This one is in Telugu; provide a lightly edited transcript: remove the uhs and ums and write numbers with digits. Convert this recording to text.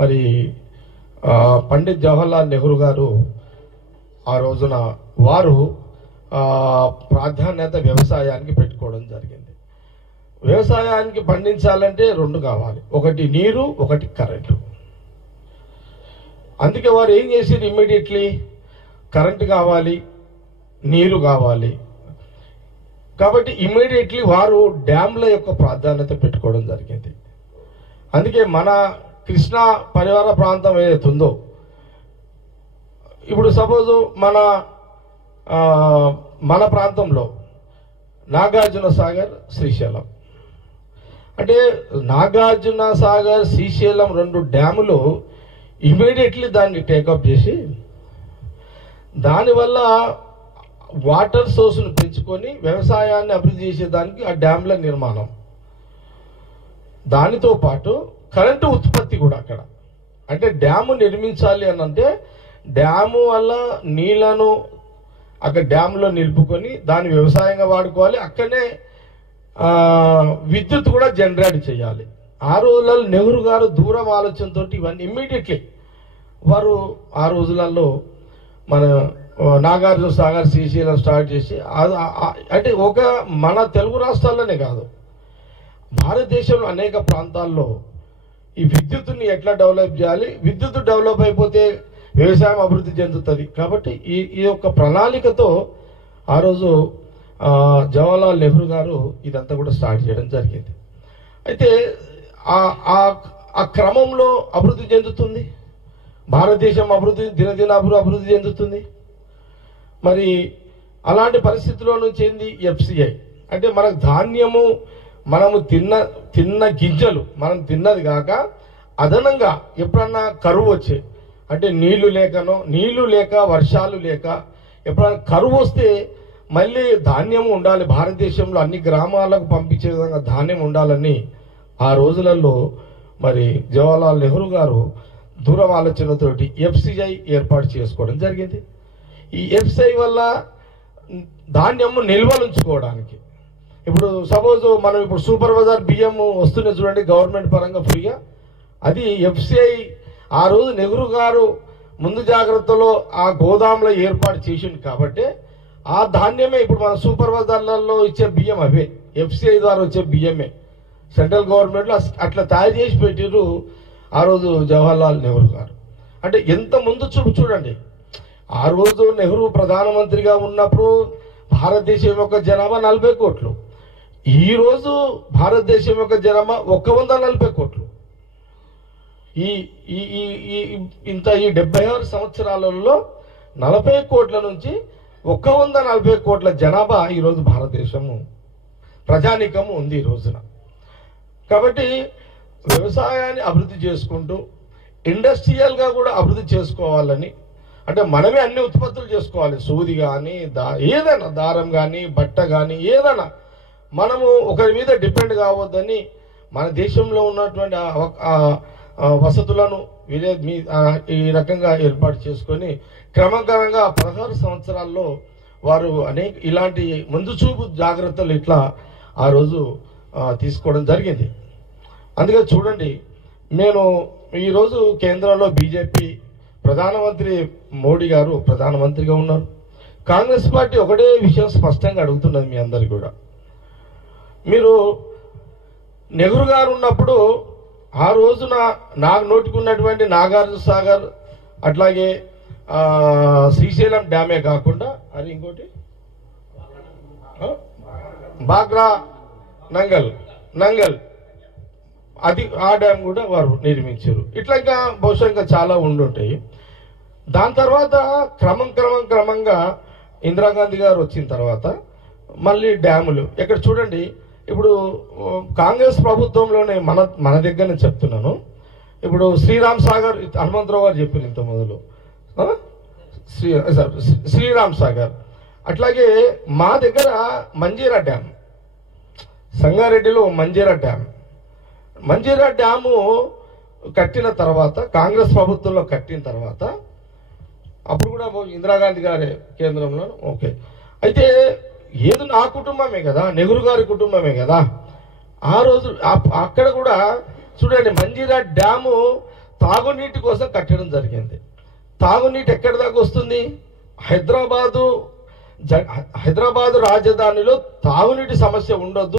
మరి పండిత్ జవహర్లాల్ నెహ్రూ గారు ఆ రోజున వారు ప్రాధాన్యత వ్యవసాయానికి పెట్టుకోవడం జరిగింది. వ్యవసాయానికి పండించాలంటే రెండు కావాలి, ఒకటి నీరు, ఒకటి కరెంటు. అందుకే వారు ఏం చేసారు, ఇమ్మీడియట్లీ కరెంటు కావాలి, నీరు కావాలి కాబట్టి ఇమ్మీడియట్లీ వారు డ్యామ్ల యొక్క ప్రాధాన్యత పెట్టుకోవడం జరిగింది. అందుకే మన కృష్ణా పరివార ప్రాంతం ఏదైతే ఉందో, ఇప్పుడు సపోజు మన ప్రాంతంలో నాగార్జున సాగర్, శ్రీశైలం, అంటే నాగార్జున సాగర్, శ్రీశైలం రెండు డ్యాములు ఇమీడియట్లీ దాన్ని టేకప్ చేసి దానివల్ల వాటర్ సోర్స్ను పెంచుకొని వ్యవసాయాన్ని అభివృద్ధి చేసేదానికి ఆ డ్యామ్ల నిర్మాణం, దానితో పాటు కరెంటు ఉత్పత్తి కూడా అక్కడ. అంటే డ్యాము నిర్మించాలి అని అంటే డ్యాము వల్ల నీళ్లను అక్కడ డ్యాములో నిలుపుకొని దాన్ని వ్యవసాయంగా వాడుకోవాలి, అక్కడనే విద్యుత్ కూడా జనరేట్ చేయాలి. ఆ రోజులలో నెహ్రూ గారు దూరం ఆలోచనతో ఇవన్నీ ఇమ్మీడియట్లీ వారు ఆ రోజులలో మన నాగార్జున సాగర్, శ్రీశైలం స్టార్ట్ చేసి అంటే ఒక మన తెలుగు రాష్ట్రాల్లోనే కాదు, భారతదేశంలో అనేక ప్రాంతాల్లో ఈ విద్యుత్తుని ఎట్లా డెవలప్ చేయాలి, విద్యుత్ డెవలప్ అయిపోతే వ్యవసాయం అభివృద్ధి చెందుతుంది. కాబట్టి ఈ యొక్క ప్రణాళికతో ఆ రోజు జవహర్లాల్ నెహ్రూ గారు ఇదంతా కూడా స్టార్ట్ చేయడం జరిగింది. అయితే ఆ క్రమంలో అభివృద్ధి చెందుతుంది భారతదేశం, దినదిన అభివృద్ధి చెందుతుంది. మరి అలాంటి పరిస్థితుల్లో నుంచి ఏంది ఎఫ్సిఐ అంటే మనకు ధాన్యము, మనము తిన్న గింజలు మనం తిన్నది కాక అదనంగా ఎప్పుడన్నా కరువు వచ్చే, అంటే నీళ్లు లేక వర్షాలు లేక ఎప్పుడైనా కరువు వస్తే మళ్ళీ ధాన్యం ఉండాలి, భారతదేశంలో అన్ని గ్రామాలకు పంపించే విధంగా ధాన్యం ఉండాలని ఆ రోజులలో మరి జవహర్లాల్ నెహ్రూ గారు దూరం ఆలోచనతోటి ఎఫ్సిఐ ఏర్పాటు చేసుకోవడం జరిగింది. ఈ ఎఫ్సిఐ వల్ల ధాన్యము నిల్వలు ఉంచుకోవడానికి, ఇప్పుడు సపోజ్ మనం ఇప్పుడు సూపర్ బజార్ బియ్యం వస్తున్నాయి చూడండి గవర్నమెంట్ పరంగా ఫ్రీగా, అది ఎఫ్సిఐ ఆ రోజు నెహ్రూ గారు ముందు జాగ్రత్తలో ఆ గోదాంలో ఏర్పాటు చేసింది కాబట్టి ఆ ధాన్యమే ఇప్పుడు మన సూపర్ బజార్లలో ఇచ్చే బియ్యం అవే ఎఫ్సిఐ ద్వారా వచ్చే బియ్యమే. సెంట్రల్ గవర్నమెంట్లో అట్లా తయారు చేసి పెట్టారు ఆ రోజు జవహర్లాల్ నెహ్రూ గారు. అంటే ఎంత ముందు చూపు చూడండి. ఆ రోజు నెహ్రూ ప్రధానమంత్రిగా ఉన్నప్పుడు భారతదేశం యొక్క జనాభా 40 కోట్లు, ఈరోజు భారతదేశం యొక్క జనాభా 140 కోట్లు. ఈ 76 సంవత్సరాలలో 40 కోట్ల నుంచి 140 కోట్ల జనాభా ఈరోజు భారతదేశము ప్రజానీకము ఉంది ఈ రోజున. కాబట్టి వ్యవసాయాన్ని అభివృద్ధి చేసుకుంటూ ఇండస్ట్రియల్గా కూడా అభివృద్ధి చేసుకోవాలని, అంటే మనమే అన్ని ఉత్పత్తులు చేసుకోవాలి, సూది కానీ ఏదైనా దారం కానీ బట్ట కానీ ఏదైనా మనము ఒకరి మీద డిపెండ్ కావద్దని మన దేశంలో ఉన్నటువంటి వసతులను ఈ రకంగా ఏర్పాటు చేసుకొని క్రమక్రమంగా 16 సంవత్సరాల్లో వారు అనేక ఇలాంటి ముందు చూపు జాగ్రత్తలు ఇట్లా ఆ రోజు తీసుకోవడం జరిగింది. అందుకే చూడండి, నేను ఈరోజు కేంద్రంలో బీజేపీ ప్రధానమంత్రి మోడీ గారు ప్రధానమంత్రిగా ఉన్నారు. కాంగ్రెస్ పార్టీ ఒకటే విషయం స్పష్టంగా అడుగుతున్నది మీ అందరికీ కూడా, మీరు నెహ్రూ గారు ఉన్నప్పుడు ఆ రోజున నాకు నోటుకున్నటువంటి నాగార్జున సాగర్ అట్లాగే శ్రీశైలం డ్యామే కాకుండా అది ఇంకోటి బాగ్రా నంగల్ అది ఆ డ్యామ్ కూడా వారు నిర్మించారు. ఇట్లా ఇంకా బహుశా ఇంకా చాలా ఉండుంటాయి. దాని తర్వాత క్రమంగా ఇందిరాగాంధీ గారు వచ్చిన తర్వాత మళ్ళీ డ్యాములు ఎక్కడ చూడండి. ఇప్పుడు కాంగ్రెస్ ప్రభుత్వంలోనే మన దగ్గరనే చెప్తున్నాను. ఇప్పుడు శ్రీరామ్ సాగర్ హనుమంతరావు గారు చెప్పారు ఇంత మొదలు, శ్రీరామ్ సాగర్. అట్లాగే మా దగ్గర మంజీరా డ్యామ్, సంగారెడ్డిలో మంజీరా డ్యాము కట్టిన తర్వాత కాంగ్రెస్ ప్రభుత్వంలో కట్టిన తర్వాత అప్పుడు కూడా ఇందిరాగాంధీ గారి కేంద్రంలో ఓకే. అయితే ఏదో నా కుటుంబమే కదా, నెహ్రూ గారి కుటుంబమే కదా. ఆ రోజు అక్కడ కూడా చూడండి మంజీరా డ్యాము తాగునీటి కోసం కట్టడం జరిగింది. తాగునీటి ఎక్కడి దాకా వస్తుంది? హైదరాబాదు రాజధానిలో తాగునీటి సమస్య ఉండొద్దు.